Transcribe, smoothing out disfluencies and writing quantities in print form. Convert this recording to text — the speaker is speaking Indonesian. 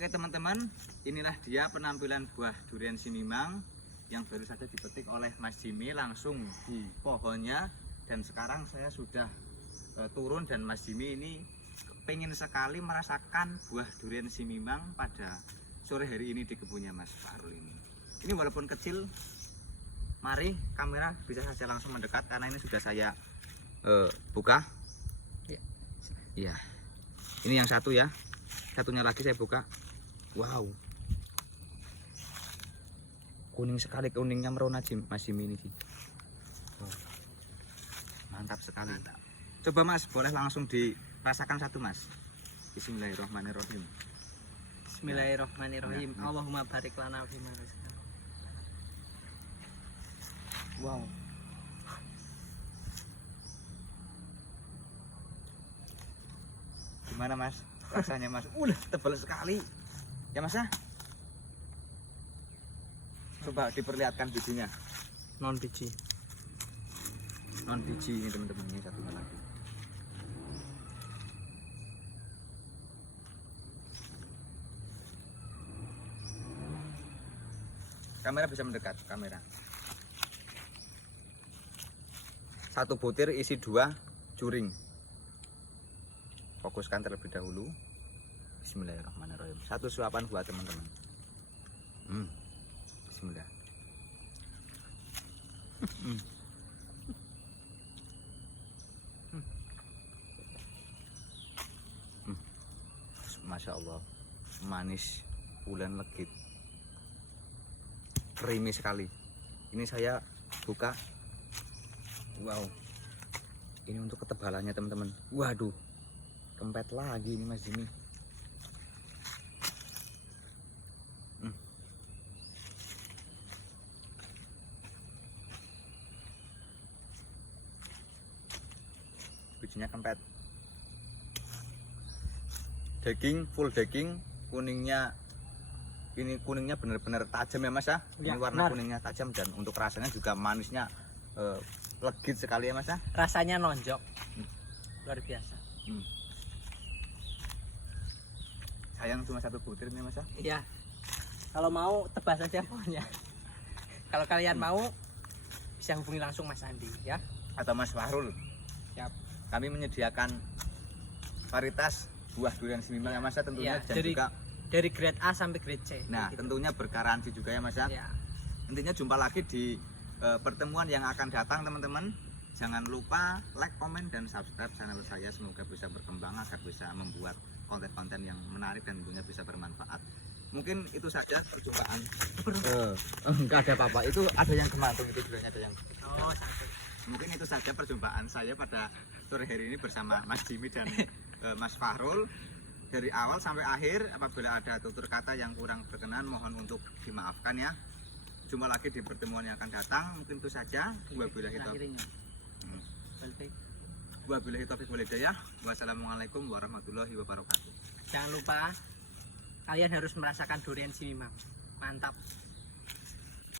Oke teman-teman, inilah dia penampilan buah durian Simimang yang baru saja dipetik oleh Mas Jimmy langsung di pohonnya. Dan sekarang saya sudah turun dan Mas Jimmy ini pengen sekali merasakan buah durian Simimang pada sore hari ini di kebunnya Mas Fahrul ini. Ini walaupun kecil, mari kamera bisa saja langsung mendekat karena ini sudah saya buka. Iya. Ini yang satu ya. Satunya lagi saya buka. Wow. Kuning sekali, kuningnya merona Mas Jimmy ini sih. Wow. Mantap sekali. Mantap. Coba Mas, boleh langsung dirasakan satu Mas. Bismillahirrahmanirrahim. Bismillahirrahmanirrahim. Ya. Allahumma barik lana fima razaqtana. Wow. Gimana Mas? Rasanya Mas? Tebal sekali. Ya Mas ya? Coba diperlihatkan bijinya. Non biji. Non biji ini teman-teman, ini satu lagi. Kamera bisa mendekat, kamera. Satu butir isi 2 juring. Fokuskan terlebih dahulu. Bismillahirrahmanirrahim. Satu suapan buat teman-teman. Bismillah. Masya Allah, manis, pulen legit, creamy sekali. Ini saya buka. Wow, ini untuk ketebalannya teman-teman. Waduh, kempet lagi ini Mas Jimmy. Bijinya kempet. Daging, full daging, kuningnya ini kuningnya benar-benar tajam ya Mas ya. Ini warna kuningnya tajam dan untuk rasanya juga manisnya legit sekali ya Mas ya. Rasanya nonjok. Luar biasa. Sayang cuma satu butir nih Mas ya. Iya. Kalau mau tebas saja pohonnya. Kalau kalian mau bisa hubungi langsung Mas Andi ya. Atau Mas Fahrul. Siap. Kami menyediakan varietas buah durian Simimang ya Mas ya tentunya ya, dan juga dari grade A sampai grade C. Nah, gitu. Tentunya bergaransi juga ya Mas ya. Intinya jumpa lagi di pertemuan yang akan datang teman-teman. Jangan lupa like, komen, dan subscribe channel saya. Semoga bisa berkembang agar bisa membuat konten-konten yang menarik dan tentunya bisa bermanfaat. Mungkin itu saja perjumpaan. Enggak ada apa-apa. Itu ada yang gemantung itu duriannya, ada yang. Oh, satu. Mungkin itu saja perjumpaan saya pada sore hari ini bersama Mas Jimmy dan Mas Fahrul. Dari awal sampai akhir, apabila ada tutur kata yang kurang berkenan mohon untuk dimaafkan ya. Jumpa lagi di pertemuan yang akan datang. Mungkin itu saja. Wabillahi taufiq wal hidayah. Wassalamualaikum warahmatullahi wabarakatuh. Jangan lupa kalian harus merasakan durian Simimang. Mantap.